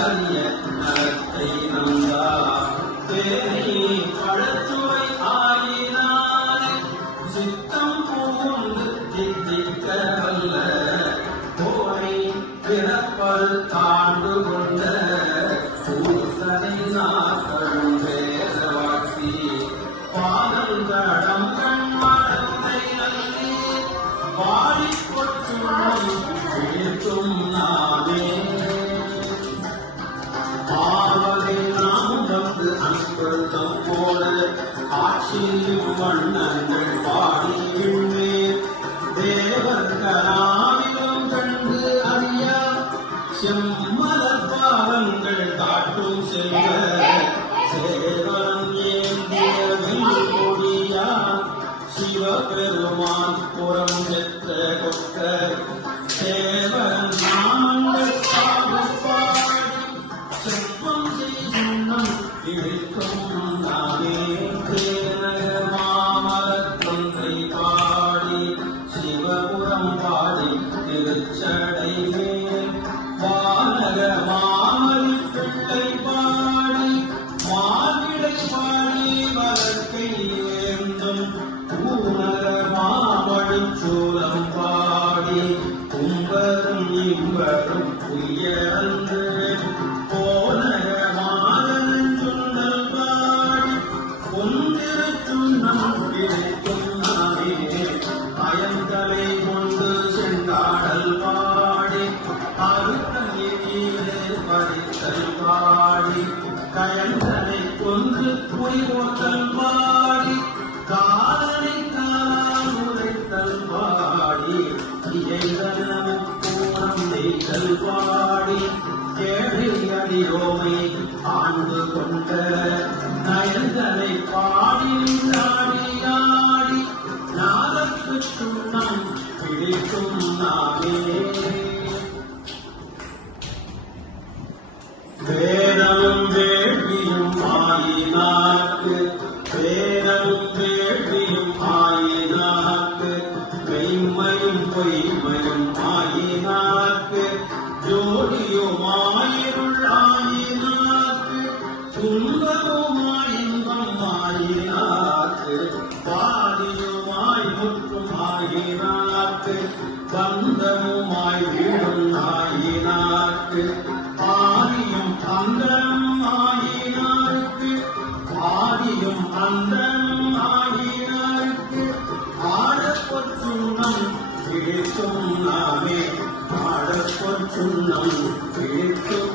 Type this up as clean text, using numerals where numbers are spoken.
அறிய நலத்தை நந்தா தேனி பழச்சுவை ஆயினானே சித்தம் பூண்டு தித்திக்க வல்ல கோனை பிறப்பல் தாண்டு கொண்ட பூசனை நாட்களும் வேதவாசி பாதங்கடம் கண்மடத்தை நல்லி வாழிக் கொற்றும் பிடித்தும் நாமே ஆவலை நாம் வந்து அன்புறுத்தம் போல ஆட்சியும் வண்ணங்கள் பாடியுமே தேவர்களாவிலும் கண்டு அறியா செம்மலர் பாவங்கள் காட்டும் செல்வ சேவலம் ஏந்திய வெண்கொடியா சிவபெருமான் புறம் செத்த கொட்ட சேவன் நாமங்கள் பாடி செப்பம் செய்யும் இழைக்கும் நாமே தேனக மாமரத்தொன்றை பாடி சிவபுரம் பாடி திருச்சடை மேல் வானக மாமரி பிள்ளை பாடி மாவிடை பாடி வழக்கை ஏந்தும் பூனக மாமழி சூலம் பாடி கும்பரும் இவ்வரும் உயர்ந்து போனக மாதனஞ்சுண்டல் பாடி கொண்டிருச்சுன்னம் கிடைக்கும் நாமே அயன்களை கொண்டு சென்றாடல் பாடி அறுத்தீரே பறித்தல் பாடி கயந்தனை கொன்று குறிவோட்டல் பாடி காலனை காலால் உரைத்தல் பாடி இயைதனமும் பூரம் நெய்தல் பாடி கேள்வி அடியோமை ஆண்டு கொண்ட நயந்தனை பாடி நாடி நாடி நாதற்கு சுண்ணம் பிடிக்கும் நாமே வேதமும் வேள்வியும் ஆயினாக்கு வேதமும் வேள்வியும் ஆயினாக்கு மெய்மையும் பொய்மையும் ஆயினாக்கு ஜோடியுமாயிருள் ஆயினாக்கு துன்பமுமாய் இன்பம் ஆயினாக்கு பாதியுமாய் முற்றும் ஆயினாக்கு பந்தமுமாய் வீடும் ஆயினாக்கு ஆதியும் அந்தரம் ஆயினாருக்கு ஆதியும் அந்தரம் ஆயினாருக்கு ஆடப்பொற்றுண்ணம் பிடிக்கும் நாமே ஆடப்பொற்றுண்ணம் பிடிக்கும்